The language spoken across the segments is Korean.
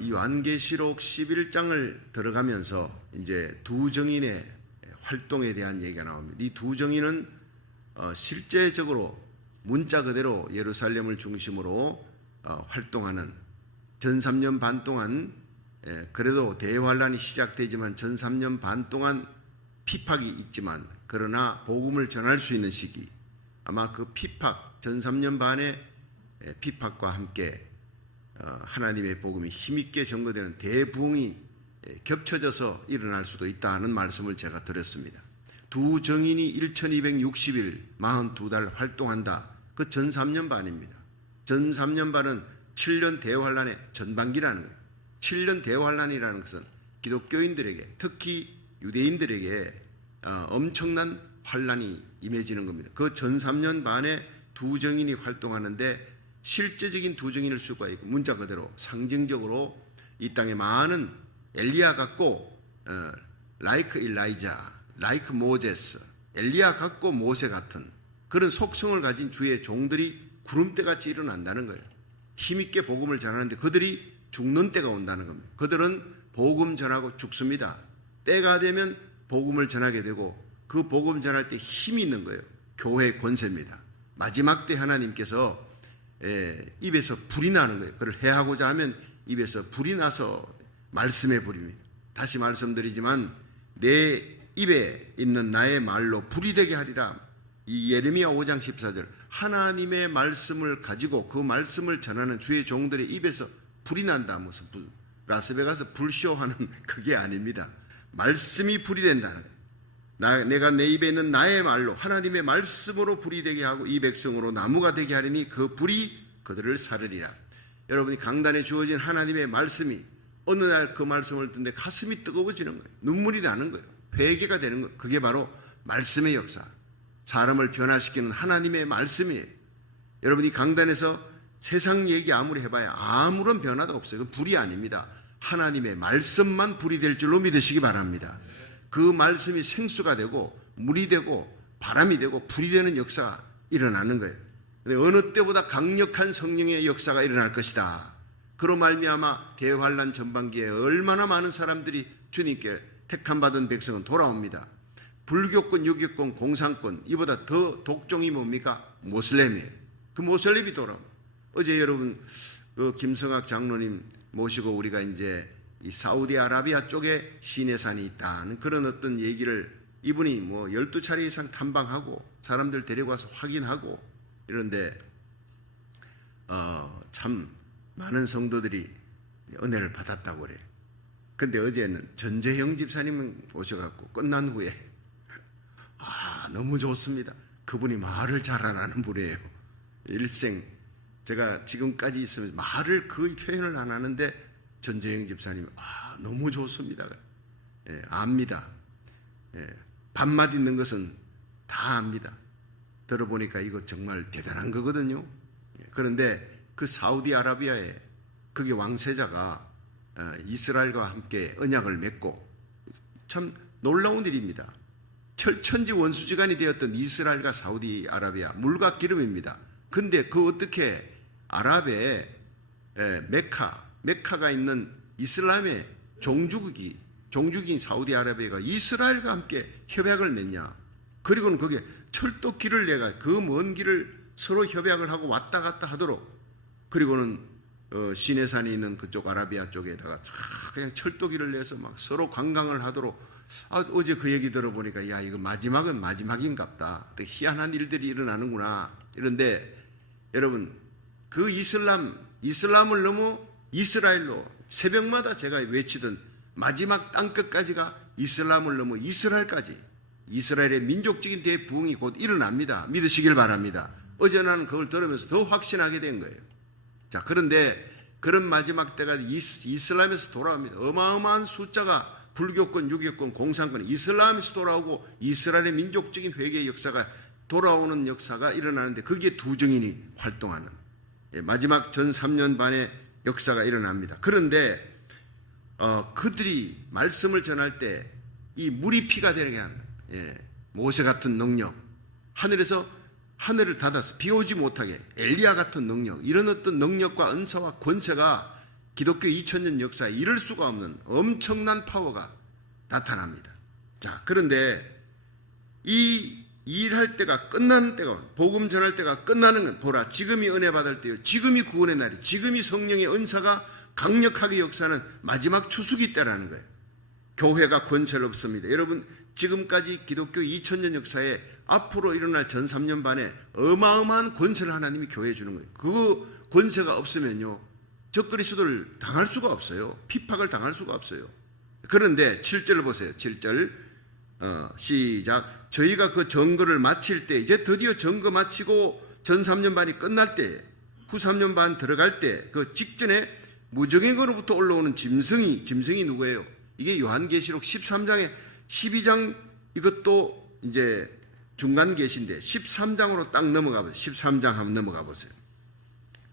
이 요한계시록 11장을 들어가면서 이제 두 증인의 활동에 대한 얘기가 나옵니다. 이 두 증인은 실제적으로 문자 그대로 예루살렘을 중심으로 활동하는 전 3년 반 동안 그래도 대환란이 시작되지만 전 3년 반 동안 핍박이 있지만 그러나 복음을 전할 수 있는 시기, 아마 그 핍박 전 3년 반의 핍박과 함께 하나님의 복음이 힘있게 전거되는 대부흥이 겹쳐져서 일어날 수도 있다는 말씀을 제가 드렸습니다. 두 증인이 1260일 42달 활동한다. 그 전 3년 반입니다. 전 3년 반은 7년 대환란의 전반기라는 거예요. 7년 대환란이라는 것은 기독교인들에게, 특히 유대인들에게 엄청난 환란이 임해지는 겁니다. 그 전 3년 반에 두 증인이 활동하는데 실제적인 두 증인일 수가 있고 문자 그대로 상징적으로 이 땅에 많은 엘리야 같고 like 엘라이자, like 모세스, 엘리야 같고 모세 같은 그런 속성을 가진 주의 종들이 구름대같이 일어난다는 거예요. 힘있게 복음을 전하는데 그들이 죽는 때가 온다는 겁니다. 그들은 복음 전하고 죽습니다. 때가 되면 복음을 전하게 되고 그 복음 전할 때 힘이 있는 거예요. 교회의 권세입니다. 마지막 때 하나님께서 입에서 불이 나는 거예요. 그걸 해하고자 하면 입에서 불이 나서 말씀의 불입니다. 다시 말씀드리지만 내 입에 있는 나의 말로 불이 되게 하리라. 이 예레미야 5장 14절 하나님의 말씀을 가지고 그 말씀을 전하는 주의 종들의 입에서 불이 난다. 무슨 라스베가스 불쇼하는 그게 아닙니다. 말씀이 불이 된다는 거예요. 내가 내 입에 있는 나의 말로 하나님의 말씀으로 불이 되게 하고 이 백성으로 나무가 되게 하리니 그 불이 그들을 사르리라. 여러분이 강단에 주어진 하나님의 말씀이 어느 날 그 말씀을 듣는데 가슴이 뜨거워지는 거예요. 눈물이 나는 거예요. 회개가 되는 거예요. 그게 바로 말씀의 역사. 사람을 변화시키는 하나님의 말씀이에요. 여러분이 강단에서 세상 얘기 아무리 해봐야 아무런 변화도 없어요. 그건 불이 아닙니다. 하나님의 말씀만 불이 될 줄로 믿으시기 바랍니다. 그 말씀이 생수가 되고 물이 되고 바람이 되고 불이 되는 역사가 일어나는 거예요. 근데 어느 때보다 강력한 성령의 역사가 일어날 것이다. 그로 말미암아 대환란 전반기에 얼마나 많은 사람들이 주님께 택함받은 백성은 돌아옵니다. 불교권, 유교권, 공산권 이보다 더 독종이 뭡니까? 모슬렘이에요. 그 모슬렘이 돌아옵니다. 어제 여러분 그 김성학 장로님 모시고 우리가 이제 이 사우디아라비아 쪽에 시내산이 있다는 그런 어떤 얘기를 이분이 뭐 12차례 이상 탐방하고 사람들 데려가서 확인하고 이런데 참 많은 성도들이 은혜를 받았다고 그래요. 근데 어제는 전재형 집사님 오셔갖고 끝난 후에 너무 좋습니다. 그분이 말을 잘 안 하는 분이에요. 일생 제가 지금까지 있으면서 말을 거의 표현을 안 하는데 전재형 집사님 너무 좋습니다. 압니다. 반맛 있는 것은 다 압니다. 들어보니까 이거 정말 대단한 거거든요. 그런데 그 사우디아라비아에 그게 왕세자가 이스라엘과 함께 언약을 맺고 참 놀라운 일입니다. 천지 원수지간이 되었던 이스라엘과 사우디아라비아 물과 기름입니다. 근데 그 어떻게 아랍의 메카가 있는 이슬람의 종주국인 사우디아라비아가 이스라엘과 함께 협약을 맺냐. 그리고는 거기에 철도길을 내가 그 먼 길을 서로 협약을 하고 왔다 갔다 하도록 그리고는 시내산이 있는 그쪽 아라비아 쪽에다가 그냥 철도길을 내서 막 서로 관광을 하도록 어제 그 얘기 들어보니까 야 이거 마지막은 마지막인갑다. 또 희한한 일들이 일어나는구나. 이런데 여러분 그 이슬람을 넘어 이스라엘로 새벽마다 제가 외치던 마지막 땅끝까지가 이슬람을 넘어 이스라엘까지 이스라엘의 민족적인 대부흥이 곧 일어납니다. 믿으시길 바랍니다. 어제 나는 그걸 들으면서 더 확신하게 된 거예요. 자, 그런데 그런 마지막 때가 이슬람에서 돌아옵니다. 어마어마한 숫자가 불교권, 유교권, 공산권, 이슬람에서 돌아오고 이스라엘의 민족적인 회개의 역사가 돌아오는 역사가 일어나는데 거기에 두 증인이 활동하는 마지막 전 3년 반의 역사가 일어납니다. 그런데 그들이 말씀을 전할 때 이 물이 피가 되게 합니다. 모세 같은 능력, 하늘에서 하늘을 닫아서 비 오지 못하게 엘리야 같은 능력, 이런 어떤 능력과 은사와 권세가 기독교 2000년 역사에 이럴 수가 없는 엄청난 파워가 나타납니다. 자, 그런데 이 일할 때가 끝나는 때가, 복음 전할 때가 끝나는 건, 보라 지금이 은혜 받을 때요, 지금이 구원의 날이, 지금이 성령의 은사가 강력하게 역사하는 마지막 추수기 때라는 거예요. 교회가 권세를 없습니다. 여러분, 지금까지 기독교 2000년 역사에 앞으로 일어날 전 3년 반에 어마어마한 권세를 하나님이 교회에 주는 거예요. 그 권세가 없으면요, 적그리스도를 당할 수가 없어요. 핍박을 당할 수가 없어요. 그런데 7절을 보세요. 7절 시작. 저희가 그 정거를 마칠 때, 이제 드디어 정거 마치고 전 3년 반이 끝날 때, 후 3년 반 들어갈 때 그 직전에 무정행으로부터 올라오는 짐승이 누구예요? 이게 요한계시록 13장에 12장, 이것도 이제 중간 계시인데 13장으로 딱 넘어가 보세요. 13장 한번 넘어가 보세요.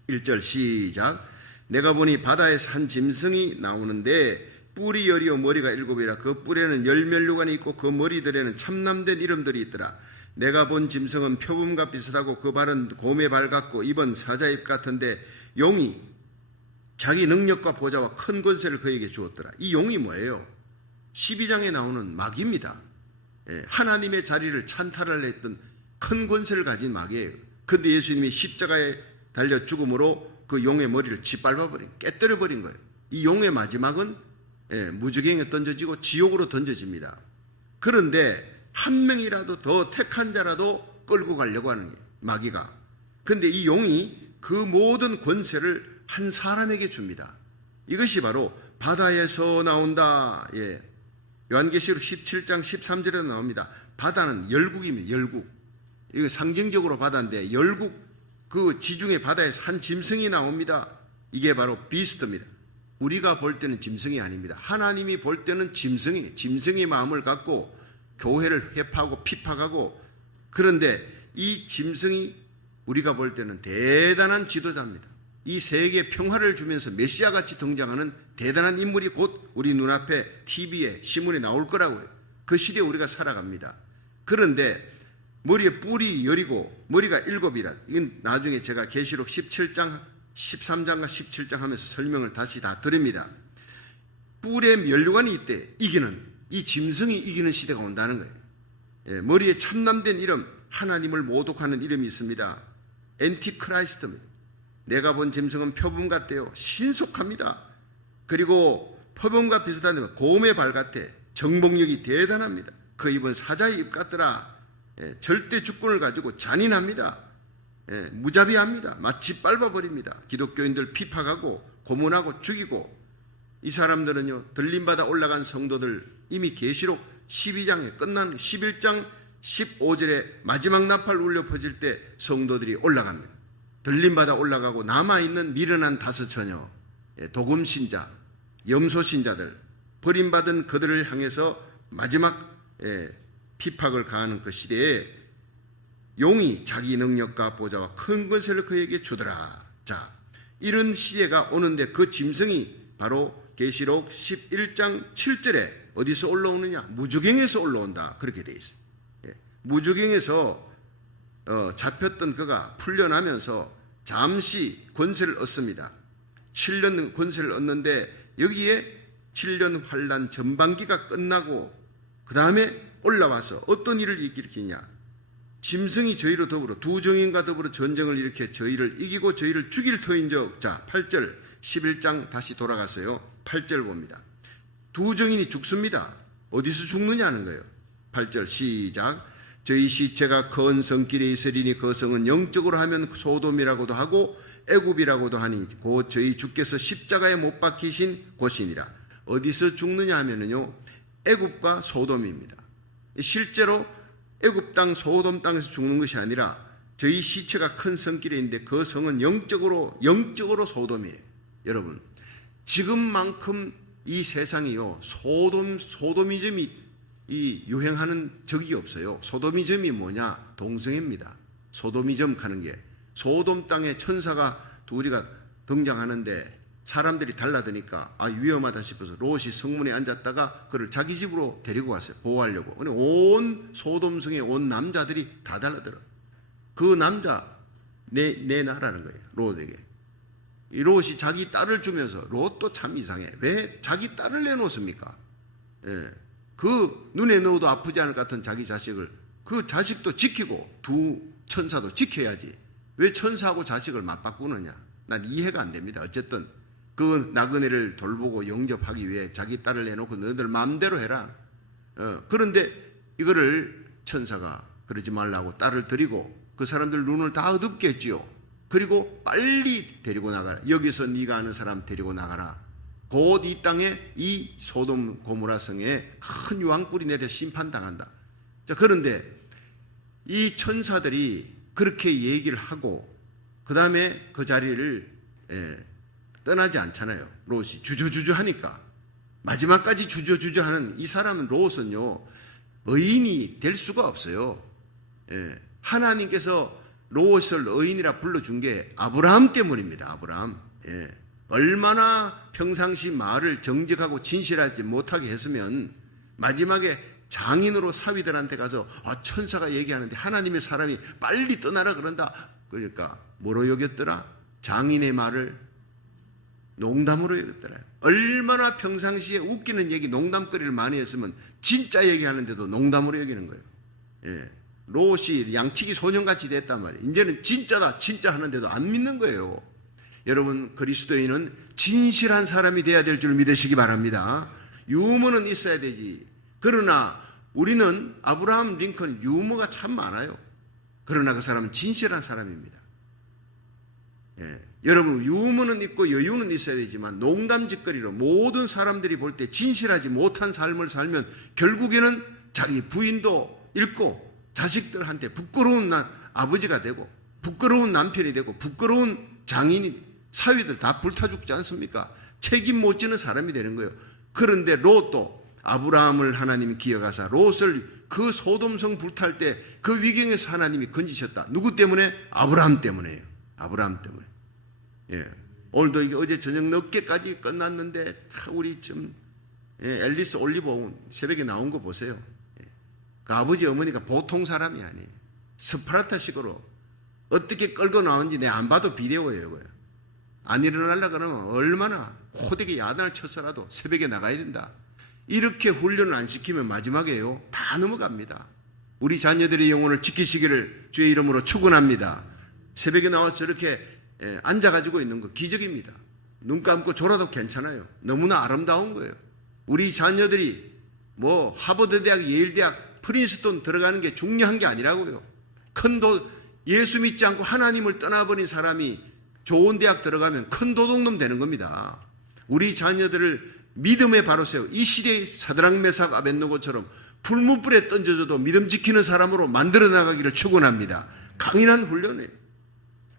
1절 시작. 내가 보니 바다에서 한 짐승이 나오는데 뿔이 열이요 머리가 7이라. 그 뿔에는 10면류관이 있고 그 머리들에는 참남된 이름들이 있더라. 내가 본 짐승은 표범과 비슷하고 그 발은 곰의 발 같고 입은 사자입 같은데 용이 자기 능력과 보좌와 큰 권세를 그에게 주었더라. 이 용이 뭐예요? 12장에 나오는 마귀입니다. 하나님의 자리를 찬탈을 했던 큰 권세를 가진 마귀예요. 그런데 예수님이 십자가에 달려 죽음으로 그 용의 머리를 짓밟아버린, 깨뜨려버린 거예요. 이 용의 마지막은 무지개에 던져지고 지옥으로 던져집니다. 그런데 한 명이라도 더 택한 자라도 끌고 가려고 하는 거예요, 마귀가. 그런데 이 용이 그 모든 권세를 한 사람에게 줍니다. 이것이 바로 바다에서 나온다. 요한계시록 17장 13절에 나옵니다. 바다는 열국입니다. 열국. 이거 상징적으로 바다인데 열국, 그 지중해 바다에서 한 짐승이 나옵니다. 이게 바로 비스트입니다. 우리가 볼 때는 짐승이 아닙니다. 하나님이 볼 때는 짐승의 마음을 갖고 교회를 회파하고 핍박하고, 그런데 이 짐승이 우리가 볼 때는 대단한 지도자입니다. 이 세계 평화를 주면서 메시아같이 등장하는 대단한 인물이 곧 우리 눈앞에 TV에 신문에 나올 거라고요. 그 시대에 우리가 살아갑니다. 그런데 머리에 뿔이 10이고 머리가 7이라. 이건 나중에 제가 계시록 17장 13장과 17장 하면서 설명을 다시 다 드립니다. 뿔에 면류관이 있대. 이기는, 이 짐승이 이기는 시대가 온다는 거예요. 머리에 참남된 이름, 하나님을 모독하는 이름이 있습니다. 엔티크라이스트입니다. 내가 본 짐승은 표범 같대요. 신속합니다. 그리고 표범과 비슷한 곰의 발 같아. 정복력이 대단합니다. 그 입은 사자의 입 같더라. 절대 주권을 가지고 잔인합니다. 무자비합니다. 마치 밟아버립니다. 기독교인들 핍박하고 고문하고 죽이고. 이 사람들은요, 들림받아 올라간 성도들, 이미 계시록 12장에 끝난 11장 15절에 마지막 나팔 울려 퍼질 때 성도들이 올라갑니다. 들림받아 올라가고 남아있는 미련한 다섯 처녀, 도금신자, 염소신자들, 버림받은 그들을 향해서 마지막 핍박을 가하는 그 시대에 용이 자기 능력과 보좌와 큰 권세를 그에게 주더라. 자, 이런 시대가 오는데 그 짐승이 바로 계시록 11장 7절에 어디서 올라오느냐? 무주경에서 올라온다. 그렇게 되어 있어요. 무주경에서 잡혔던 그가 풀려나면서 잠시 권세를 얻습니다. 7년 권세를 얻는데 여기에 7년 환란 전반기가 끝나고 그 다음에 올라와서 어떤 일을 일으키냐? 짐승이 저희로 더불어 두 정인과 더불어 전쟁을 일으켜 저희를 이기고 저희를 죽일 터인즉. 자, 8절 11장 다시 돌아가서요. 8절 봅니다. 두 정인이 죽습니다. 어디서 죽느냐는 거예요. 8절 시작. 저희 시체가 큰 성길에 있으리니 그 성은 영적으로 하면 소돔이라고도 하고 애굽이라고도 하니 곧 저희 주께서 십자가에 못 박히신 곳이니라. 어디서 죽느냐 하면은요, 애굽과 소돔입니다. 실제로 애굽 땅 소돔 땅에서 죽는 것이 아니라 저희 시체가 큰 성길에 있는데 그 성은 영적으로 소돔이에요. 여러분, 지금만큼 이 세상이요, 소도미즘이 유행하는 적이 없어요. 소도미즘이 뭐냐? 동성애입니다. 소도미즘 하는 게, 소돔 땅에 천사가 둘이가 등장하는데 사람들이 달라드니까 위험하다 싶어서 롯이 성문에 앉았다가 그를 자기 집으로 데리고 왔어요. 보호하려고. 온 소돔성에 온 남자들이 다 달라들어. 그 남자 내놔라는 거예요. 롯에게. 이 롯이 자기 딸을 주면서, 롯도 참 이상해. 왜 자기 딸을 내놓습니까? 예. 그 눈에 넣어도 아프지 않을 것 같은 자기 자식을, 그 자식도 지키고 두 천사도 지켜야지. 왜 천사하고 자식을 맞바꾸느냐? 난 이해가 안 됩니다. 어쨌든 그 나그네를 돌보고 영접하기 위해 자기 딸을 내놓고 너희들 마음대로 해라. 그런데 이거를 천사가 그러지 말라고 딸을 드리고 그 사람들 눈을 다 어둡게 했지요. 그리고 빨리 데리고 나가라. 여기서 네가 아는 사람 데리고 나가라. 곧 이 땅에 이 소돔 고모라 성에 큰 유황불이 내려 심판당한다. 자, 그런데 이 천사들이 그렇게 얘기를 하고 그 다음에 그 자리를 떠나지 않잖아요. 롯이 주저주저 하니까 마지막까지 주저주저 하는 이 사람은, 롯은요 의인이 될 수가 없어요. 하나님께서 롯을 의인이라 불러준 게 아브라함 때문입니다. 아브라함. 얼마나 평상시 말을 정직하고 진실하지 못하게 했으면 마지막에 장인으로 사위들한테 가서 천사가 얘기하는데 하나님의 사람이 빨리 떠나라 그런다. 그러니까 뭐로 여겼더라? 장인의 말을 농담으로 여겼더라. 얼마나 평상시에 웃기는 얘기, 농담거리를 많이 했으면 진짜 얘기하는데도 농담으로 여기는 거예요. 롯이 양치기 소년같이 됐단 말이에요. 이제는 진짜다 진짜 하는데도 안 믿는 거예요. 여러분, 그리스도인은 진실한 사람이 돼야 될 줄 믿으시기 바랍니다. 유머는 있어야 되지. 그러나 우리는 아브라함 링컨 유머가 참 많아요. 그러나 그 사람은 진실한 사람입니다. 여러분, 유머는 있고 여유는 있어야 되지만 농담짓거리로 모든 사람들이 볼 때 진실하지 못한 삶을 살면 결국에는 자기 부인도 잃고 자식들한테 부끄러운 아버지가 되고 부끄러운 남편이 되고 부끄러운 장인이, 사위들 다 불타 죽지 않습니까? 책임 못 지는 사람이 되는 거예요. 그런데 롯도 아브라함을 하나님이 기억하사 롯을 그 소돔성 불탈 때 그 위경에서 하나님이 건지셨다. 누구 때문에? 아브라함 때문에요. 아브라함 때문에. 오늘도 이게 어제 저녁 늦게까지 끝났는데 우리 좀 앨리스 올리브 새벽에 나온 거 보세요. 그 아버지 어머니가 보통 사람이 아니에요. 스파르타식으로 어떻게 끌고 나온지 내 안 봐도 비디오예요. 안 일어나려고 그러면 얼마나 호되게 야단을 쳐서라도 새벽에 나가야 된다. 이렇게 훈련을 안 시키면 마지막에요 다 넘어갑니다. 우리 자녀들의 영혼을 지키시기를 주의 이름으로 축원합니다. 새벽에 나와서 저렇게 앉아가지고 있는 거 기적입니다. 눈 감고 졸아도 괜찮아요. 너무나 아름다운 거예요. 우리 자녀들이 뭐 하버드 대학, 예일 대학, 프린스턴 들어가는 게 중요한 게 아니라고요. 예수 믿지 않고 하나님을 떠나버린 사람이 좋은 대학 들어가면 큰 도둑놈 되는 겁니다. 우리 자녀들을 믿음의 바로 세워, 이 시대의 사드락 메삭 아벳느고처럼 불문불에 던져줘도 믿음 지키는 사람으로 만들어 나가기를 축원합니다. 강인한 훈련이에요.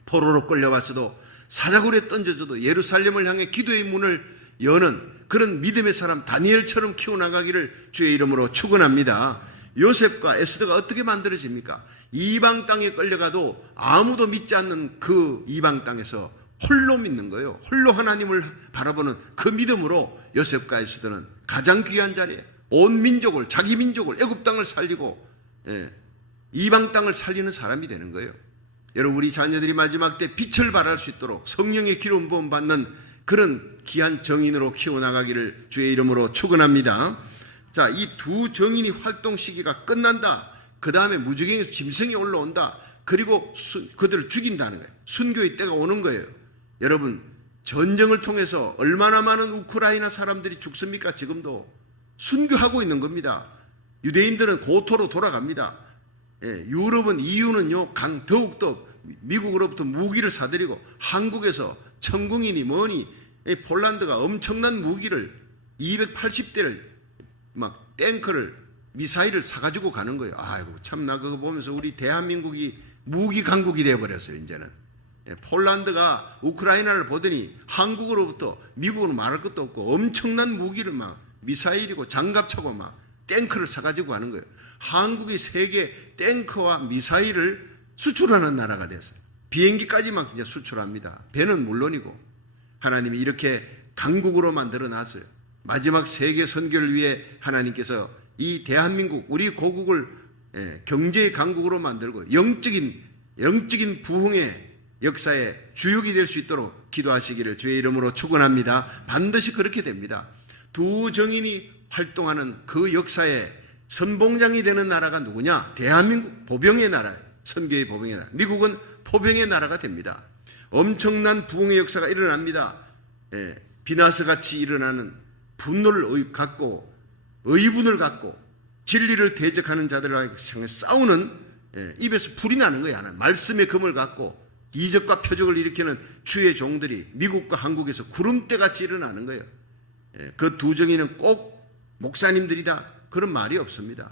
포로로 끌려왔어도 사자굴에 던져줘도 예루살렘을 향해 기도의 문을 여는 그런 믿음의 사람 다니엘처럼 키워나가기를 주의 이름으로 축원합니다. 요셉과 에스더가 어떻게 만들어집니까? 이방 땅에 끌려가도 아무도 믿지 않는 그 이방 땅에서 홀로 믿는 거예요. 홀로 하나님을 바라보는 그 믿음으로 요셉과 에스더는 가장 귀한 자리에 온 민족을, 자기 민족을, 애굽 땅을 살리고 이방 땅을 살리는 사람이 되는 거예요. 여러분, 우리 자녀들이 마지막 때 빛을 발할 수 있도록 성령의 기름 부음 받는 그런 귀한 정인으로 키워나가기를 주의 이름으로 축원합니다. 자, 이 두 정인이 활동 시기가 끝난다. 그 다음에 무지개에서 짐승이 올라온다. 그리고 그들을 죽인다는 거예요. 순교의 때가 오는 거예요. 여러분, 전쟁을 통해서 얼마나 많은 우크라이나 사람들이 죽습니까? 지금도 순교하고 있는 겁니다. 유대인들은 고토로 돌아갑니다. 유럽은 EU는요 더욱더 미국으로부터 무기를 사들이고 한국에서 천궁이니 뭐니 폴란드가 엄청난 무기를 280대를 막 탱크를 미사일을 사가지고 가는 거예요. 아이고 참나 그거 보면서 우리 대한민국이 무기 강국이 되어버렸어요. 이제는 폴란드가 우크라이나를 보더니 한국으로부터 미국은 말할 것도 없고 엄청난 무기를 막 미사일이고 장갑차고 막 탱크를 사가지고 가는 거예요. 한국이 세계 탱크와 미사일을 수출하는 나라가 됐어요. 비행기까지만 그냥 수출합니다. 배는 물론이고. 하나님이 이렇게 강국으로 만들어 놨어요. 마지막 세계 선교를 위해 하나님께서 이 대한민국 우리 고국을 경제의 강국으로 만들고 영적인 부흥의 역사의 주역이 될 수 있도록 기도하시기를 주의 이름으로 축원합니다. 반드시 그렇게 됩니다. 두 정인이 활동하는 그 역사에 선봉장이 되는 나라가 누구냐? 대한민국 보병의 나라, 선교의 보병의 나라. 미국은 포병의 나라가 됩니다. 엄청난 부흥의 역사가 일어납니다. 비나스같이 일어나는 분노를 갖고 의분을 갖고 진리를 대적하는 자들과 향해 싸우는, 입에서 불이 나는 거예요. 하나 말씀의 검을 갖고 이적과 표적을 일으키는 주의 종들이 미국과 한국에서 구름대같이 일어나는 거예요. 그 두 정의는 꼭 목사님들이다 그런 말이 없습니다.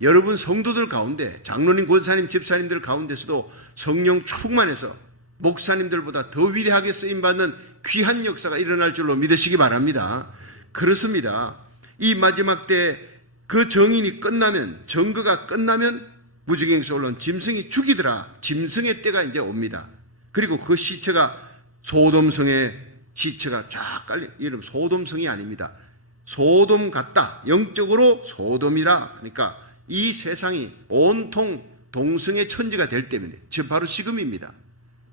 여러분 성도들 가운데 장로님, 권사님, 집사님들 가운데서도 성령 충만해서 목사님들보다 더 위대하게 쓰임받는 귀한 역사가 일어날 줄로 믿으시기 바랍니다. 그렇습니다. 이 마지막 때 그 정인이 끝나면, 정거가 끝나면 무지개에서 올라온 짐승이 죽이더라. 짐승의 때가 이제 옵니다. 그리고 그 시체가 소돔성의 시체가 쫙 깔려. 이름 소돔성이 아닙니다. 소돔 같다. 영적으로 소돔이라. 그러니까 이 세상이 온통 동성의 천지가 될 때문에 바로 지금입니다.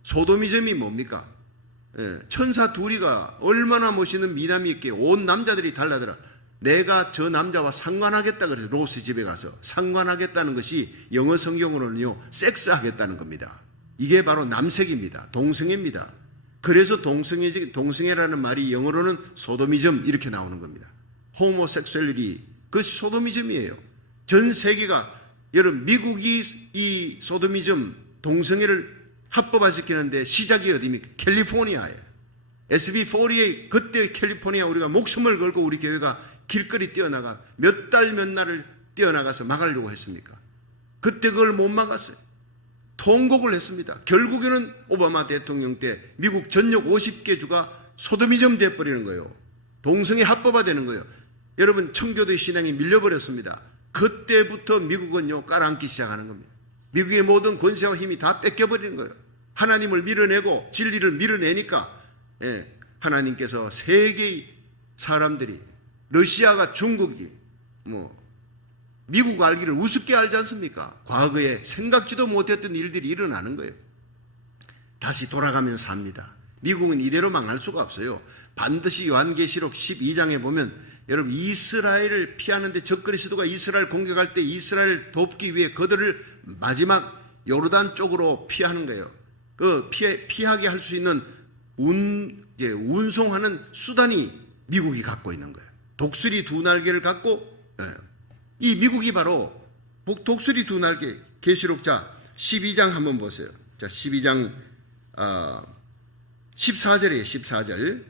소돔이즘이 뭡니까? 천사 둘이가 얼마나 멋있는 미남이 있게 온 남자들이 달라들어. 내가 저 남자와 상관하겠다 그래서 로스 집에 가서 상관하겠다는 것이 영어 성경으로는요 섹스하겠다는 겁니다. 이게 바로 남색입니다. 동성애입니다. 그래서 동성애라는 말이 영어로는 소도미즘 이렇게 나오는 겁니다. 호모섹수얼리티, 그것이 소도미즘이에요. 전 세계가, 여러분 미국이 이 소도미즘 동성애를 합법화시키는데 시작이 어디입니까? 캘리포니아예요. SB48 그때 캘리포니아 우리가 목숨을 걸고 우리 교회가 길거리 뛰어나가 몇 달 몇 날을 뛰어나가서 막으려고 했습니까? 그때 그걸 못 막았어요. 통곡을 했습니다. 결국에는 오바마 대통령 때 미국 전역 50개 주가 소도미즘 돼버리는 거예요. 동성애 합법화되는 거예요. 여러분 청교도의 신앙이 밀려버렸습니다. 그때부터 미국은요 깔아앉기 시작하는 겁니다. 미국의 모든 권세와 힘이 다 뺏겨버리는 거예요. 하나님을 밀어내고 진리를 밀어내니까 하나님께서 세계의 사람들이, 러시아가 중국이 미국 알기를 우습게 알지 않습니까? 과거에 생각지도 못했던 일들이 일어나는 거예요. 다시 돌아가면서 삽니다. 미국은 이대로 망할 수가 없어요. 반드시 요한계시록 12장에 보면 여러분 이스라엘을 피하는데 적그리스도가 이스라엘 공격할 때 이스라엘을 돕기 위해 그들을 마지막 요르단 쪽으로 피하는 거예요. 그 피하게 할 수 있는 운송하는 수단이 미국이 갖고 있는 거예요. 독수리 두 날개를 갖고, 이 미국이 바로 독수리 두 날개. 계시록자 12장 한번 보세요. 자, 12장 14절이에요. 14절.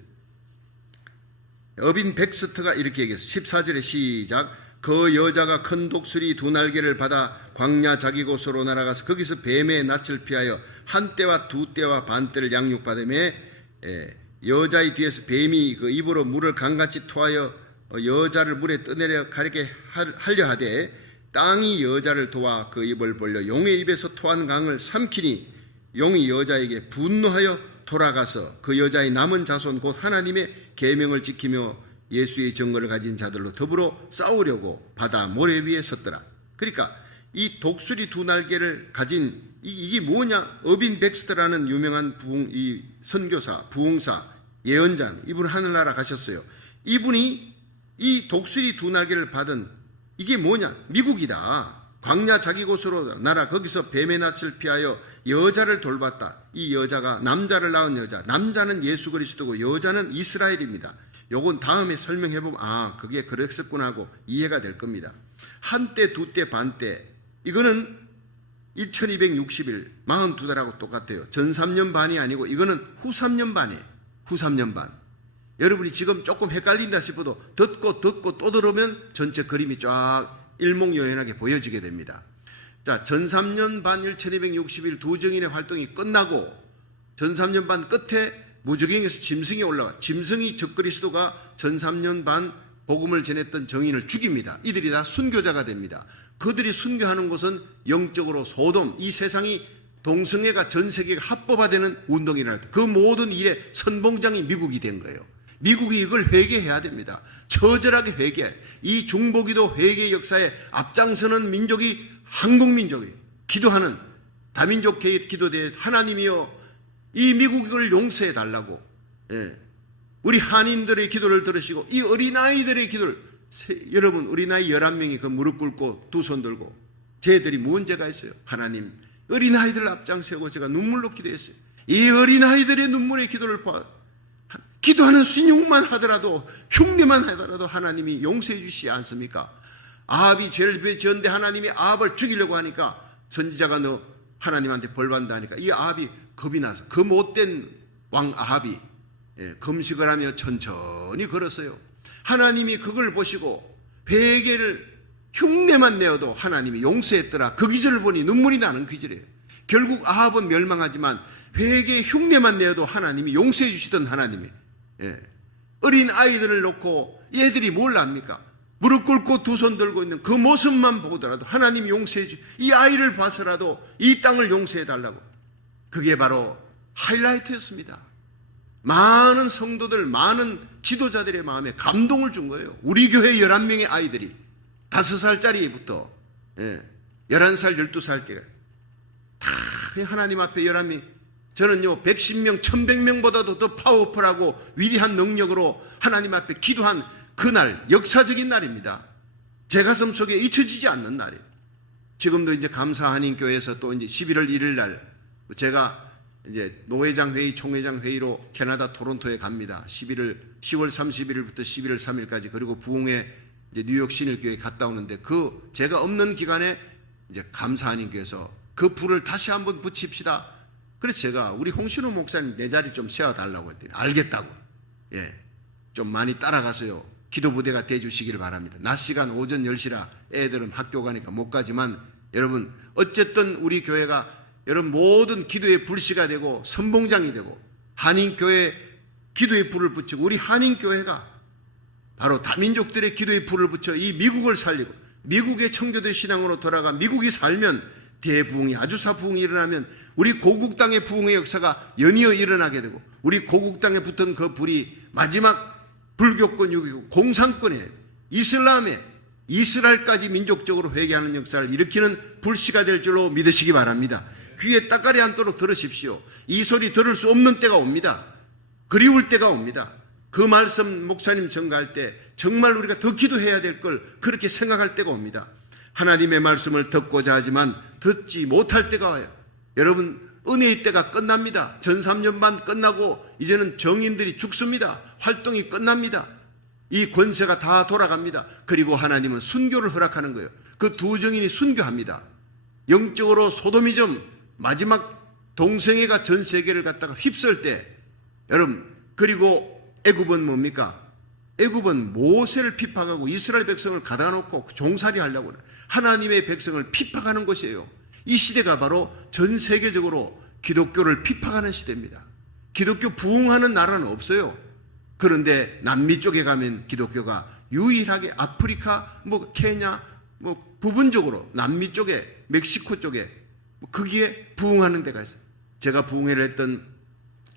어빈 백스터가 이렇게 얘기했어요. 14절에 시작. 그 여자가 큰 독수리 두 날개를 받아 광야 자기 곳으로 날아가서 거기서 뱀의 낯을 피하여 한 떼와 두 떼와 반 떼를 양육받으며, 여자의 뒤에서 뱀이 그 입으로 물을 강같이 토하여 여자를 물에 떠내려 가리게 하려 하되 땅이 여자를 도와 그 입을 벌려 용의 입에서 토한 강을 삼키니 용이 여자에게 분노하여 돌아가서 그 여자의 남은 자손 곧 하나님의 계명을 지키며 예수의 증거를 가진 자들로 더불어 싸우려고 바다 모래 위에 섰더라. 그러니까 이 독수리 두 날개를 가진 이게 뭐냐? 어빈 백스터라는 유명한 이 선교사, 부흥사, 예언자, 이분은 하늘나라 가셨어요. 이분이 이 독수리 두 날개를 받은 이게 뭐냐? 미국이다. 광야 자기 곳으로 나라 거기서 뱀의 낯을 피하여 여자를 돌봤다. 이 여자가 남자를 낳은 여자. 남자는 예수 그리스도고 여자는 이스라엘입니다. 요건 다음에 설명해보면 그게 그랬었구나 하고 이해가 될 겁니다. 한 때, 두 때, 반 때. 이거는 1260일 42달하고 똑같아요. 전 3년 반이 아니고 이거는 후 3년 반이에요. 후 3년 반. 여러분이 지금 조금 헷갈린다 싶어도 듣고 또 들으면 전체 그림이 쫙 일목요연하게 보여지게 됩니다. 자, 전 3년 반 1260일 두 정인의 활동이 끝나고 전 3년 반 끝에 무저갱에서 짐승이 올라와. 짐승이 적그리스도가 전 3년 반 복음을 전했던 정인을 죽입니다. 이들이 다 순교자가 됩니다. 그들이 순교하는 곳은 영적으로 소돔, 이 세상이 동성애가 전 세계가 합법화되는 운동이 일어날 때 그 모든 일의 선봉장이 미국이 된 거예요. 미국이 이걸 회개해야 됩니다. 처절하게 회개. 이 중보기도 회개 역사에 앞장서는 민족이 한국민족이에요. 기도하는 다민족 기도대에 하나님이여 이 미국을 용서해 달라고 예. 우리 한인들의 기도를 들으시고 이 어린아이들의 기도를 여러분 어린아이 11명이 그 무릎 꿇고 두 손 들고 쟤들이 문제가 있어요. 하나님 어린아이들 앞장세우고 제가 눈물로 기도했어요. 이 어린아이들의 눈물의 기도를 기도하는 순종만 하더라도 흉내만 하더라도 하나님이 용서해 주시지 않습니까? 아합이 죄를 지었는데 하나님이 아합을 죽이려고 하니까 선지자가 너 하나님한테 벌받는다 하니까 이 아합이 겁이 나서 그 못된 왕 아합이 금식을 하며 천천히 걸었어요. 하나님이 그걸 보시고 회개를 흉내만 내어도 하나님이 용서했더라. 그 기절을 보니 눈물이 나는 기절이에요. 결국 아합은 멸망하지만 회개 흉내만 내어도 하나님이 용서해 주시던 하나님이 어린 아이들을 놓고 얘들이 뭘 압니까? 무릎 꿇고 두 손 들고 있는 그 모습만 보더라도 하나님이 용서해 주, 이 아이를 봐서라도 이 땅을 용서해 달라고. 그게 바로 하이라이트였습니다. 많은 성도들, 많은 지도자들의 마음에 감동을 준 거예요. 우리 교회 11명의 아이들이 5살짜리부터 11살, 12살까지 다 하나님 앞에 11명, 저는요 110명, 1100명보다도 더 파워풀하고 위대한 능력으로 하나님 앞에 기도한 그날, 역사적인 날입니다. 제 가슴 속에 잊혀지지 않는 날이에요. 지금도 이제 감사 한인교회에서 또 이제 11월 1일 날 제가 이제 노회장 회의, 총회장 회의로 캐나다 토론토에 갑니다. 10월 31일부터 11월 3일까지. 그리고 부흥회 이제 뉴욕 신일교회 갔다 오는데 그 제가 없는 기간에 이제 감사 한인교회에서 그 불을 다시 한번 붙입시다. 그래서 제가 우리 홍신호 목사님 내 자리 좀 세워달라고 했더니 알겠다고. 좀 많이 따라가서요. 기도 부대가 돼주시길 바랍니다. 낮 시간 오전 10시라 애들은 학교 가니까 못 가지만 여러분 어쨌든 우리 교회가 여러분 모든 기도의 불씨가 되고 선봉장이 되고 한인교회 기도의 불을 붙이고 우리 한인교회가 바로 다민족들의 기도의 불을 붙여 이 미국을 살리고 미국의 청교도 신앙으로 돌아가 미국이 살면 대부흥이 아주사 부흥이 일어나면 우리 고국 땅의 부흥의 역사가 연이어 일어나게 되고 우리 고국 땅에 붙은 그 불이 마지막 불교권, 유교권, 공산권에 이슬람에 이스라엘까지 민족적으로 회개하는 역사를 일으키는 불씨가 될 줄로 믿으시기 바랍니다. 귀에 따까리 않도록 들으십시오. 이 소리 들을 수 없는 때가 옵니다. 그리울 때가 옵니다. 그 말씀 목사님 전가할 때 정말 우리가 더 기도해야 될 걸 그렇게 생각할 때가 옵니다. 하나님의 말씀을 듣고자 하지만 듣지 못할 때가 와요. 여러분 은혜의 때가 끝납니다. 전 3년 반 끝나고 이제는 정인들이 죽습니다. 활동이 끝납니다. 이 권세가 다 돌아갑니다. 그리고 하나님은 순교를 허락하는 거예요. 그 두 정인이 순교합니다. 영적으로 소도미즘 마지막 동성애가 전 세계를 갖다가 휩쓸 때 여러분 그리고 애굽은 뭡니까? 애굽은 모세를 핍박하고 이스라엘 백성을 가다 놓고 종살이 하려고 하나님의 백성을 핍박하는 것이에요. 이 시대가 바로 전 세계적으로 기독교를 핍박하는 시대입니다. 기독교 부흥하는 나라는 없어요. 그런데 남미 쪽에 가면 기독교가 유일하게 아프리카, 케냐, 부분적으로 남미 쪽에, 멕시코 쪽에 거기에 부흥하는 데가 있어요. 제가 부흥회를 했던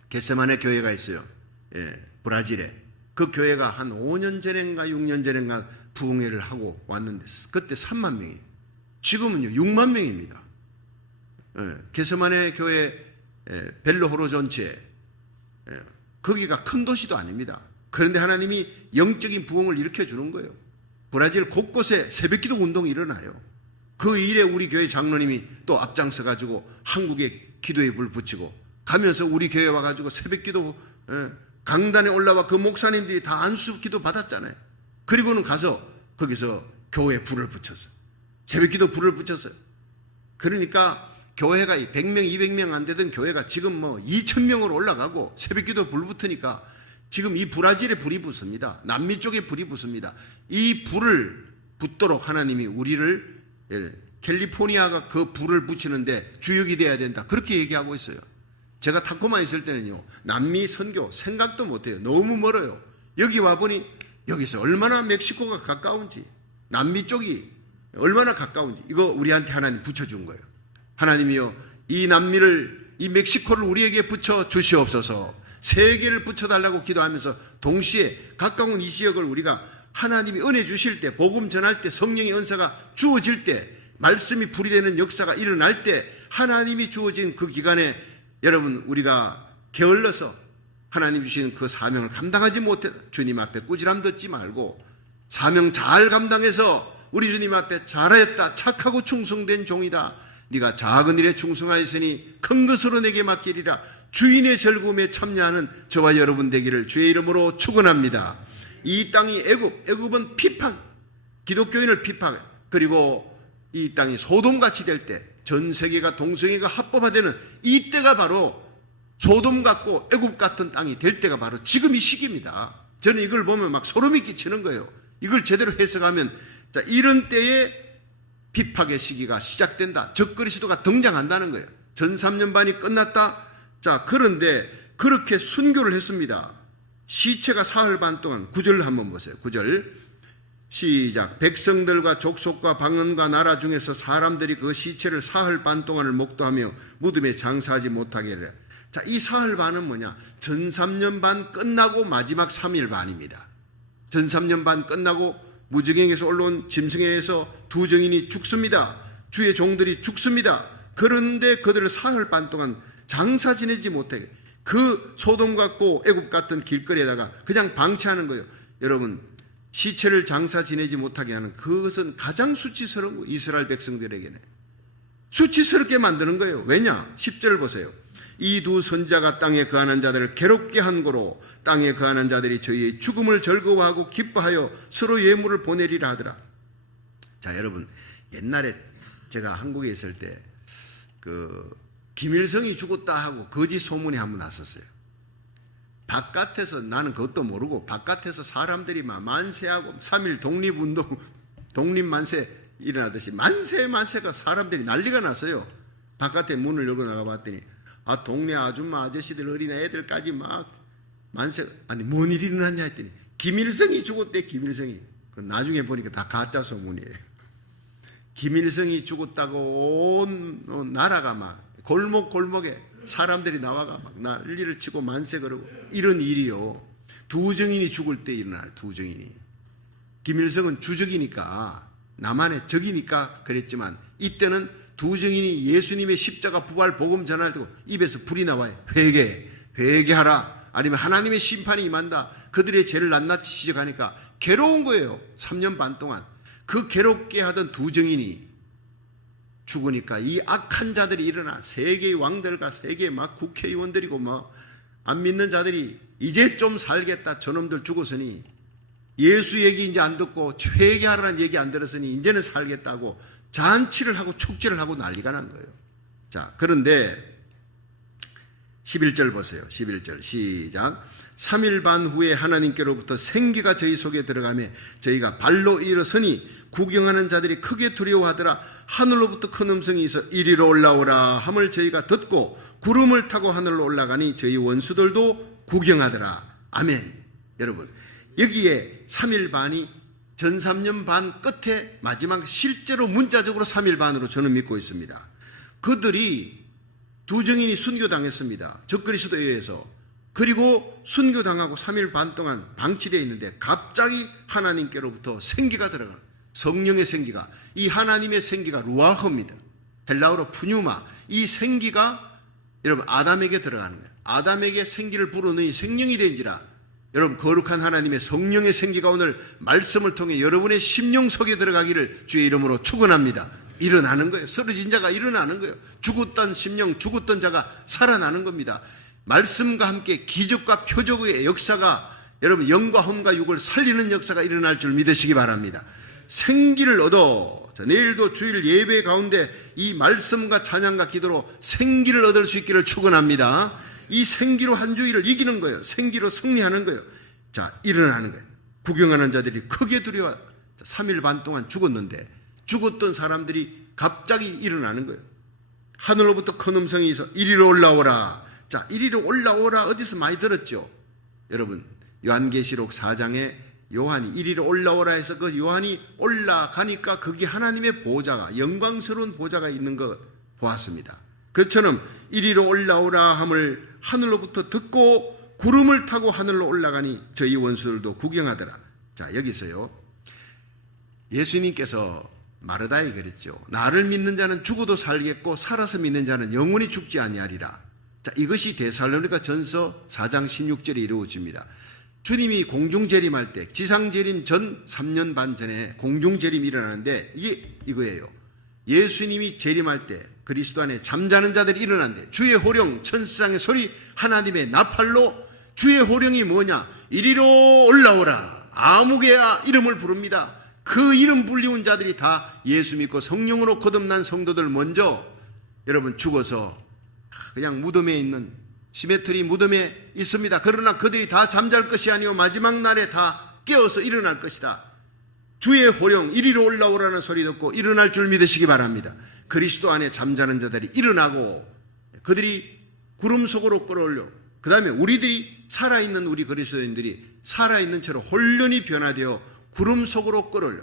겟세마네 교회가 있어요. 브라질에. 그 교회가 한 5년 전인가 6년 전인가 부흥회를 하고 왔는데 그때 3만 명이 지금은요 6만 명입니다. 겟세마네 교회 벨로 호로존치에 거기가 큰 도시도 아닙니다. 그런데 하나님이 영적인 부흥을 일으켜주는 거예요. 브라질 곳곳에 새벽기도 운동이 일어나요. 그 일에 우리 교회 장로님이 또 앞장서 가지고 한국에 기도의 불 붙이고 가면서 우리 교회 와가지고 새벽기도 강단에 올라와 그 목사님들이 다 안수기도 받았잖아요. 그리고는 가서 거기서 교회 불을 붙였어요. 새벽기도 불을 붙였어요. 그러니까 교회가 100명, 200명 안 되던 교회가 지금 2,000명으로 올라가고 새벽기도 불 붙으니까 지금 이 브라질에 불이 붙습니다. 남미 쪽에 불이 붙습니다. 이 불을 붙도록 하나님이 우리를 캘리포니아가 그 불을 붙이는데 주역이 돼야 된다. 그렇게 얘기하고 있어요. 제가 타코마 있을 때는요. 남미 선교 생각도 못해요. 너무 멀어요. 여기 와보니 여기서 얼마나 멕시코가 가까운지 남미 쪽이 얼마나 가까운지 이거 우리한테 하나님 붙여준 거예요. 하나님이요 이 남미를 이 멕시코를 우리에게 붙여 주시옵소서. 세계를 붙여달라고 기도하면서 동시에 가까운 이 지역을 우리가 하나님이 은혜 주실 때 복음 전할 때 성령의 은사가 주어질 때 말씀이 불이 되는 역사가 일어날 때 하나님이 주어진 그 기간에 여러분 우리가 게을러서 하나님 주신 그 사명을 감당하지 못해 주님 앞에 꾸지람 듣지 말고 사명 잘 감당해서 우리 주님 앞에 잘했다, 착하고 충성된 종이다, 네가 작은 일에 충성하였으니 큰 것으로 내게 맡기리라, 주인의 즐거움에 참여하는 저와 여러분 되기를 주의 이름으로 축원합니다. 이 땅이 애굽은 피팍, 기독교인을 피팍, 그리고 이 땅이 소돔같이 될 때, 전 세계가 동성애가 합법화되는 이때가 바로 소돔 같고 애굽 같은 땅이 될 때가 바로 지금 이 시기입니다. 저는 이걸 보면 막 소름이 끼치는 거예요. 이걸 제대로 해석하면, 자, 이런 때에 피팍의 시기가 시작된다. 적그리스도가 등장한다는 거예요. 전 3년 반이 끝났다. 자, 그런데 그렇게 순교를 했습니다. 시체가 사흘 반 동안, 9절 한번 보세요. 9절 시작. 백성들과 족속과 방언과 나라 중에서 사람들이 그 시체를 사흘 반 동안을 목도하며 무덤에 장사하지 못하게 하리라. 자, 이 사흘 반은 뭐냐? 전 3년 반 끝나고 마지막 3일 반입니다. 전 3년 반 끝나고 무지경에서 올라온 짐승에서 두 증인이 죽습니다. 주의 종들이 죽습니다. 그런데 그들을 사흘 반 동안 장사 지내지 못하게, 그 소돔 같고 애굽 같은 길거리에다가 그냥 방치하는 거예요. 여러분, 시체를 장사 지내지 못하게 하는 그것은 가장 수치스러운 거예요. 이스라엘 백성들에게는 수치스럽게 만드는 거예요. 왜냐? 10절 보세요. 이 두 선자가 땅에 거하는 자들을 괴롭게 한 거로 땅에 거하는 자들이 저희의 죽음을 즐거워하고 기뻐하여 서로 예물을 보내리라 하더라. 자, 여러분, 옛날에 제가 한국에 있을 때 김일성이 죽었다 하고 거짓 소문이 한번 났었어요. 바깥에서, 나는 그것도 모르고 바깥에서 사람들이 막 만세하고 3.1 독립운동, 독립만세 일어나듯이 만세가 사람들이 난리가 났어요. 바깥에 문을 열고 나가봤더니 동네 아줌마 아저씨들 어린 애들까지 막 만세. 아니, 뭔 일이 일어났냐 했더니 김일성이 죽었대. 김일성이. 나중에 보니까 다 가짜 소문이에요. 김일성이 죽었다고 온 나라가 막 골목골목에 사람들이 나와가 막 난리를 치고 만세 그러고, 이런 일이요. 두 증인이 죽을 때 일어나요. 두 증인이. 김일성은 주적이니까, 남한의 적이니까 그랬지만, 이때는 두 증인이 예수님의 십자가 부활 복음 전할 때고 입에서 불이 나와요. 회개하라. 아니면 하나님의 심판이 임한다. 그들의 죄를 낱낱이 지적하니까 괴로운 거예요. 3년 반 동안. 그 괴롭게 하던 두 증인이 죽으니까 이 악한 자들이 일어나, 세계의 왕들과 세계의 막 국회의원들이고 뭐 안 믿는 자들이 이제 좀 살겠다, 저놈들 죽었으니, 예수 얘기 이제 안 듣고 회개하라는 얘기 안 들었으니 이제는 살겠다고 잔치를 하고 축제를 하고 난리가 난 거예요. 자, 그런데 11절 보세요. 11절 시작. 3일 반 후에 하나님께로부터 생기가 저희 속에 들어가며 저희가 발로 일어서니 구경하는 자들이 크게 두려워하더라. 하늘로부터 큰 음성이 있어 이리로 올라오라 함을 저희가 듣고 구름을 타고 하늘로 올라가니 저희 원수들도 구경하더라. 아멘. 여러분, 여기에 3일 반이 전 3년 반 끝에 마지막, 실제로 문자적으로 3일 반으로 저는 믿고 있습니다. 그들이 두 증인이 순교당했습니다. 적그리스도에 의해서. 그리고 순교당하고 3일 반 동안 방치되어 있는데 갑자기 하나님께로부터 생기가 들어가는, 성령의 생기가, 이 하나님의 생기가 루아흐입니다. 헬라어로 푸뉴마. 이 생기가 여러분 아담에게 들어가는 거예요. 아담에게 생기를 불어넣으니 생명이 된지라. 여러분, 거룩한 하나님의 성령의 생기가 오늘 말씀을 통해 여러분의 심령 속에 들어가기를 주의 이름으로 축원합니다. 일어나는 거예요. 쓰러진 자가 일어나는 거예요. 죽었던 심령, 죽었던 자가 살아나는 겁니다. 말씀과 함께 기적과 표적의 역사가, 여러분 영과 혼과 육을 살리는 역사가 일어날 줄 믿으시기 바랍니다. 생기를 얻어, 내일도 주일 예배 가운데 이 말씀과 찬양과 기도로 생기를 얻을 수 있기를 축원합니다. 이 생기로 한 주일을 이기는 거예요. 생기로 승리하는 거예요. 자, 일어나는 거예요. 구경하는 자들이 크게 두려워. 3일 반 동안 죽었는데 죽었던 사람들이 갑자기 일어나는 거예요. 하늘로부터 큰 음성이 있어 이리로 올라오라. 자, 이리로 올라오라 어디서 많이 들었죠? 여러분, 요한계시록 4장에 요한이 이리로 올라오라 해서 그 요한이 올라가니까 거기 하나님의 보좌가, 영광스러운 보좌가 있는 거 보았습니다. 그처럼 이리로 올라오라 함을 하늘로부터 듣고 구름을 타고 하늘로 올라가니 저희 원수들도 구경하더라. 자, 여기서요, 예수님께서 마르다에 그랬죠. 나를 믿는 자는 죽어도 살겠고 살아서 믿는 자는 영원히 죽지 아니하리라. 자, 이것이 데살로니가 전서 4장 16절에 이루어집니다. 주님이 공중재림할 때, 지상재림 전 3년 반 전에 공중재림이 일어나는데 이게 이거예요. 예수님이 재림할 때 그리스도 안에 잠자는 자들이 일어난대. 주의 호령, 천사장의 소리, 하나님의 나팔로. 주의 호령이 뭐냐? 이리로 올라오라. 아무개야 이름을 부릅니다. 그 이름 불리운 자들이 다 예수 믿고 성령으로 거듭난 성도들 먼저 여러분 죽어서 그냥 무덤에 있는 시메트리 무덤에 있습니다. 그러나 그들이 다 잠잘 것이 아니요 마지막 날에 다 깨어서 일어날 것이다. 주의 호령 이리로 올라오라는 소리 듣고 일어날 줄 믿으시기 바랍니다. 그리스도 안에 잠자는 자들이 일어나고 그들이 구름 속으로 끌어올려, 그 다음에 우리들이 살아있는 우리 그리스도인들이 살아있는 채로 혼련히 변화되어 구름 속으로 끌어올려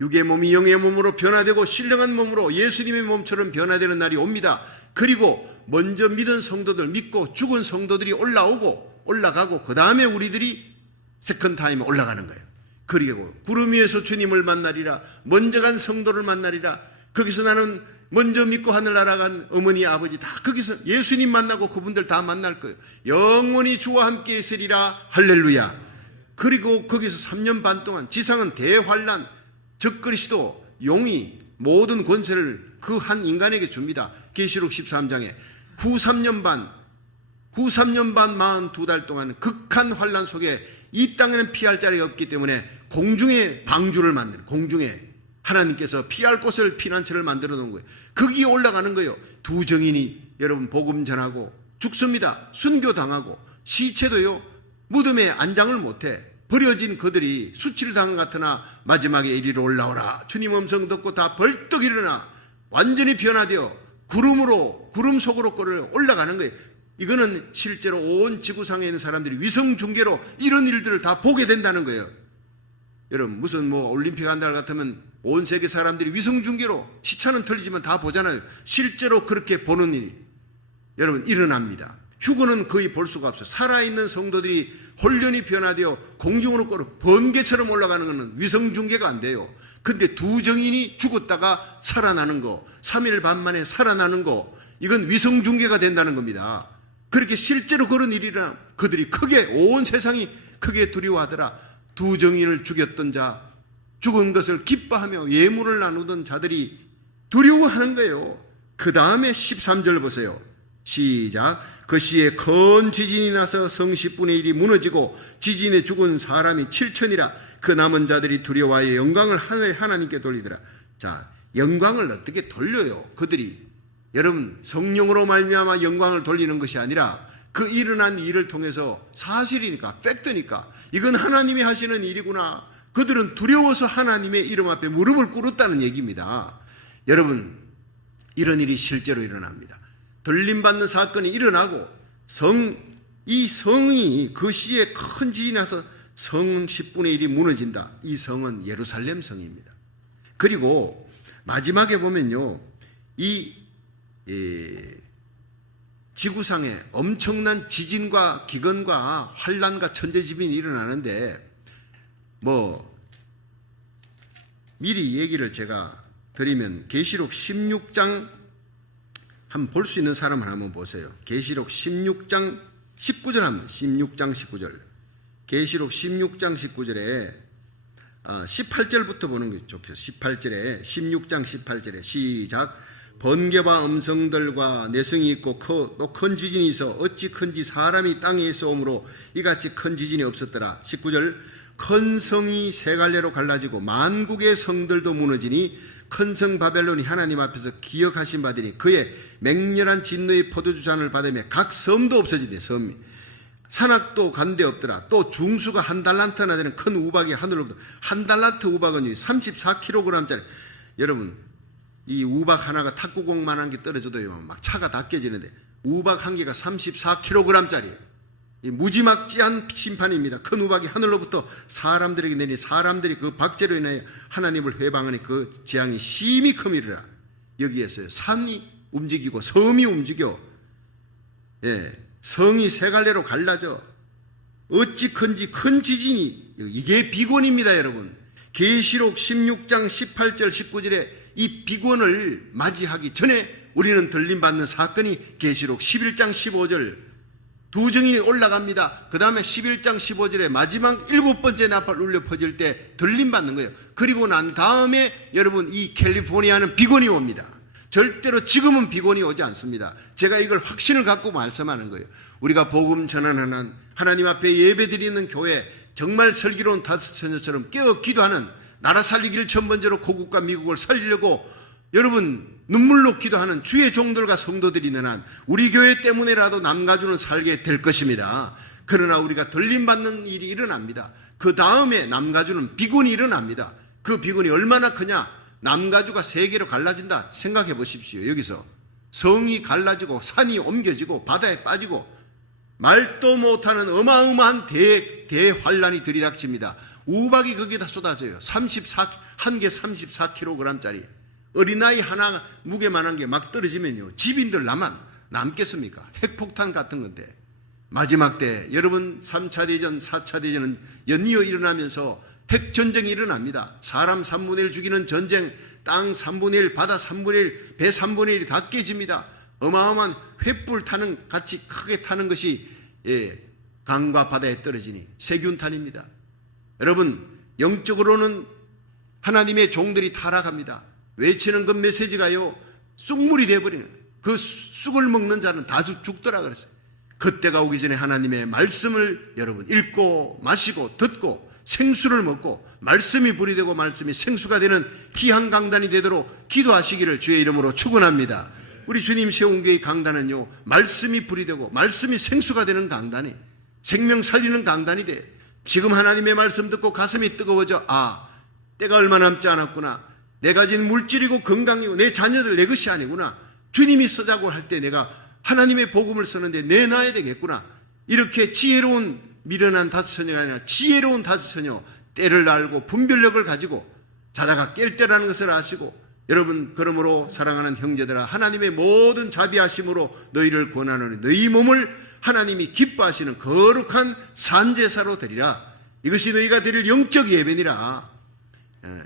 육의 몸이 영의 몸으로 변화되고 신령한 몸으로 예수님의 몸처럼 변화되는 날이 옵니다. 그리고 먼저 믿은 성도들, 믿고 죽은 성도들이 올라가고 그 다음에 우리들이 세컨 타임에 올라가는 거예요. 그리고 구름 위에서 주님을 만나리라. 먼저 간 성도를 만나리라. 거기서 나는 먼저 믿고 하늘 날아간 어머니 아버지 다 거기서 예수님 만나고 그분들 다 만날 거예요. 영원히 주와 함께 있으리라. 할렐루야. 그리고 거기서 3년 반 동안 지상은 대환란, 적그리스도 용이 모든 권세를 그 한 인간에게 줍니다. 계시록 13장에 후 3년 반 42달 동안 극한 환란 속에 이 땅에는 피할 자리가 없기 때문에 공중에 방주를 만들어, 공중에 하나님께서 피할 곳을 피난처를 만들어 놓은 거예요. 거기에 올라가는 거예요. 두 정인이 여러분 복음 전하고 죽습니다. 순교당하고 시체도요 무덤에 안장을 못해 버려진 그들이 수치를 당한 것 같으나 마지막에 이리로 올라오라. 주님 음성 듣고 다 벌떡 일어나 완전히 변화되어 구름 속으로 끌어 올라가는 거예요. 이거는 실제로 온 지구상에 있는 사람들이 위성 중계로 이런 일들을 다 보게 된다는 거예요. 여러분 무슨 올림픽 한 달 같으면 온 세계 사람들이 위성 중계로 시차는 틀리지만 다 보잖아요. 실제로 그렇게 보는 일이 여러분 일어납니다. 휴거는 거의 볼 수가 없어요. 살아있는 성도들이 혼련히 변화되어 공중으로 끌어 번개처럼 올라가는 것은 위성 중계가 안 돼요. 근데 두 정인이 죽었다가 살아나는 거, 3일 반 만에 살아나는 거, 이건 위성 중계가 된다는 겁니다. 그렇게 실제로 그런 일이 일어나 그들이 크게, 온 세상이 크게 두려워하더라. 두 정인을 죽였던 자, 죽은 것을 기뻐하며 예물을 나누던 자들이 두려워하는 거예요. 그 다음에 13절 보세요. 시작. 그 시에 큰 지진이 나서 성 10분의 1이 무너지고 지진에 죽은 사람이 7천이라. 그 남은 자들이 두려워하여 영광을 하나님께 돌리더라. 자, 영광을 어떻게 돌려요? 그들이 여러분 성령으로 말미암아 영광을 돌리는 것이 아니라 그 일어난 일을 통해서 사실이니까, 팩트니까 이건 하나님이 하시는 일이구나. 그들은 두려워서 하나님의 이름 앞에 무릎을 꿇었다는 얘기입니다. 여러분 이런 일이 실제로 일어납니다. 들림받는 사건이 일어나고 이 성이 그 시에 큰 지진이 나서 성 10분의 1이 무너진다. 이 성은 예루살렘 성입니다. 그리고 마지막에 보면요, 이 지구상에 엄청난 지진과 기근과 환란과 천재지변이 일어나는데 미리 얘기를 제가 드리면 계시록 16장 한번 볼 수 있는 사람을 한번 보세요. 계시록 16장 19절 한번 16장 19절 계시록 16장 19절에 18절부터 보는 게 좋겠어요. 18절에 16장 18절에 시작. 번개와 음성들과 내성이 있고 또 큰 지진이 있어 어찌 큰지 사람이 땅에 있어 오므로 이같이 큰 지진이 없었더라. 19절. 큰 성이 세 갈래로 갈라지고 만국의 성들도 무너지니 큰 성 바벨론이 하나님 앞에서 기억하신 바되니 그의 맹렬한 진노의 포도주잔을 받으며 각 섬도 없어지되 섬이 산악도 간데 없더라. 또 중수가 한 달란트나 되는 큰 우박이 하늘로부터, 한 달란트 우박은 34kg짜리. 여러분 이 우박 하나가 탁구공만한 게 떨어져도 막 차가 다 깨지는데 우박 한 개가 34kg짜리. 이 무지막지한 심판입니다. 큰 우박이 하늘로부터 사람들에게 내니 사람들이 그 박제로 인하여 하나님을 회방하니 그 재앙이 심히 큼이르라. 여기에서요 산이 움직이고 섬이 움직여, 성이 세 갈래로 갈라져. 어찌 큰지 큰 지진이, 이게 비권입니다. 여러분 계시록 16장 18절 19절에 이 비권을 맞이하기 전에 우리는 들림받는 사건이 계시록 11장 15절 두 증인이 올라갑니다. 그 다음에 11장 15절에 마지막 7번째 나팔 울려 퍼질 때 들림받는 거예요. 그리고 난 다음에 여러분 이 캘리포니아는 비건이 옵니다. 절대로 지금은 비건이 오지 않습니다. 제가 이걸 확신을 갖고 말씀하는 거예요. 우리가 복음 전하는 하나님 앞에 예배드리는 교회, 정말 슬기로운 다섯 처녀처럼 깨어 기도하는, 나라 살리기를 천번째로 고국과 미국을 살리려고 여러분 눈물로 기도하는 주의 종들과 성도들이 있는 한 우리 교회 때문에라도 남가주는 살게 될 것입니다. 그러나 우리가 들림받는 일이 일어납니다. 그 다음에 남가주는 비군이 일어납니다. 그 비군이 얼마나 크냐? 남가주가 세 개로 갈라진다 생각해 보십시오. 여기서 성이 갈라지고 산이 옮겨지고 바다에 빠지고 말도 못하는 어마어마한 대환란이 들이닥칩니다. 우박이 거기다 쏟아져요. 한 개 34kg짜리 어린아이 하나 무게만한 게 막 떨어지면요, 집인들 남겠습니까? 핵폭탄 같은 건데. 마지막 때 여러분 3차 대전 4차 대전은 연이어 일어나면서 핵전쟁이 일어납니다. 사람 3분의 1 죽이는 전쟁, 땅 3분의 1, 바다 3분의 1, 배 3분의 1이 다 깨집니다. 어마어마한 횃불 타는 같이 크게 타는 것이 강과 바다에 떨어지니 세균탄입니다. 여러분 영적으로는 하나님의 종들이 타락합니다. 외치는 그 메시지가요 쑥물이 되어버리는, 그 쑥을 먹는 자는 다 죽더라 그랬어요. 그때가 오기 전에 하나님의 말씀을 여러분 읽고 마시고 듣고 생수를 먹고 말씀이 불이 되고 말씀이 생수가 되는 귀한 강단이 되도록 기도하시기를 주의 이름으로 축원합니다. 우리 주님 세운 교회 강단은요 말씀이 불이 되고 말씀이 생수가 되는 강단이, 생명 살리는 강단이 돼. 지금 하나님의 말씀 듣고 가슴이 뜨거워져, 때가 얼마 남지 않았구나. 내 가진 물질이고 건강이고 내 자녀들 내 것이 아니구나. 주님이 쓰자고 할 때 내가 하나님의 복음을 쓰는데 내놔야 되겠구나. 이렇게 지혜로운 미련한 다섯 처녀가 아니라 지혜로운 다섯 처녀, 때를 알고 분별력을 가지고 자다가 깰 때라는 것을 아시고, 여러분 그러므로 사랑하는 형제들아, 하나님의 모든 자비하심으로 너희를 권하노니 너희 몸을 하나님이 기뻐하시는 거룩한 산제사로 드리라. 이것이 너희가 드릴 영적 예배니라.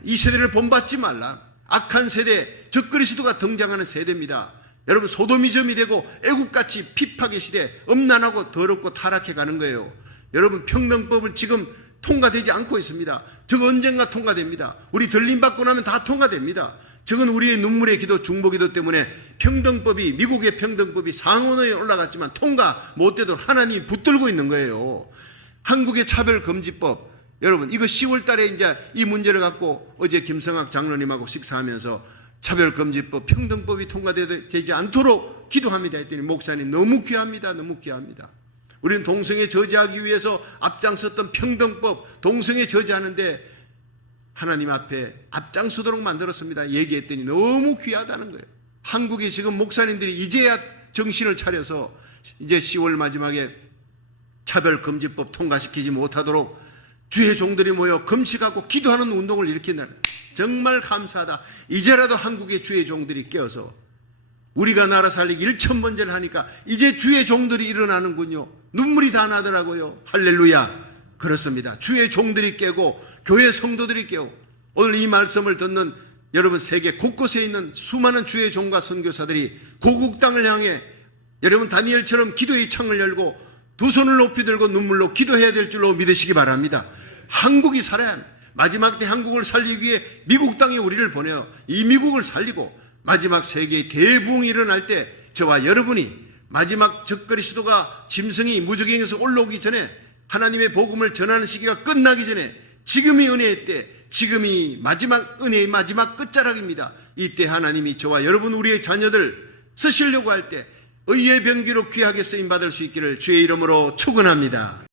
이 세대를 본받지 말라. 악한 세대, 적그리스도가 등장하는 세대입니다. 여러분 소돔이점이 되고 애국같이 핍박의 시대, 음란하고 더럽고 타락해 가는 거예요. 여러분 평등법은 지금 통과되지 않고 있습니다. 저거 언젠가 통과됩니다. 우리 들림받고 나면 다 통과됩니다. 저건 우리의 눈물의 기도, 중보기도 때문에 평등법이, 미국의 평등법이 상원에 올라갔지만 통과 못되도록 하나님이 붙들고 있는 거예요. 한국의 차별금지법, 여러분 이거 10월 달에 이제 이 문제를 갖고 어제 김성학 장로님하고 식사하면서 차별금지법, 평등법이 통과되지 않도록 기도합니다 했더니 목사님 너무 귀합니다. 너무 귀합니다. 우리는 동성애 저지하기 위해서 앞장섰던 평등법, 동성애 저지하는데 하나님 앞에 앞장서도록 만들었습니다 얘기했더니 너무 귀하다는 거예요. 한국에 지금 목사님들이 이제야 정신을 차려서 이제 10월 마지막에 차별금지법 통과시키지 못하도록 주의 종들이 모여 금식하고 기도하는 운동을 일으킨다는, 정말 감사하다. 이제라도 한국의 주의 종들이 깨어서 우리가 나라 살리기 1000번째를 하니까 이제 주의 종들이 일어나는군요. 눈물이 다 나더라고요. 할렐루야. 그렇습니다. 주의 종들이 깨고 교회 성도들이 깨고 오늘 이 말씀을 듣는 여러분 세계 곳곳에 있는 수많은 주의 종과 선교사들이 고국 땅을 향해 여러분 다니엘처럼 기도의 창을 열고 두 손을 높이 들고 눈물로 기도해야 될 줄로 믿으시기 바랍니다. 한국이 살아야 합니다. 마지막 때 한국을 살리기 위해 미국 땅에 우리를 보내요. 이 미국을 살리고 마지막 세계의 대부흥이 일어날 때 저와 여러분이 마지막 적그리스도가 짐승이 무저갱에서 올라오기 전에 하나님의 복음을 전하는 시기가 끝나기 전에 지금이 은혜의 때, 지금이 마지막 은혜의 마지막 끝자락입니다. 이때 하나님이 저와 여러분 우리의 자녀들 쓰시려고 할 때 의의 병기로 귀하게 쓰임받을 수 있기를 주의 이름으로 축원합니다.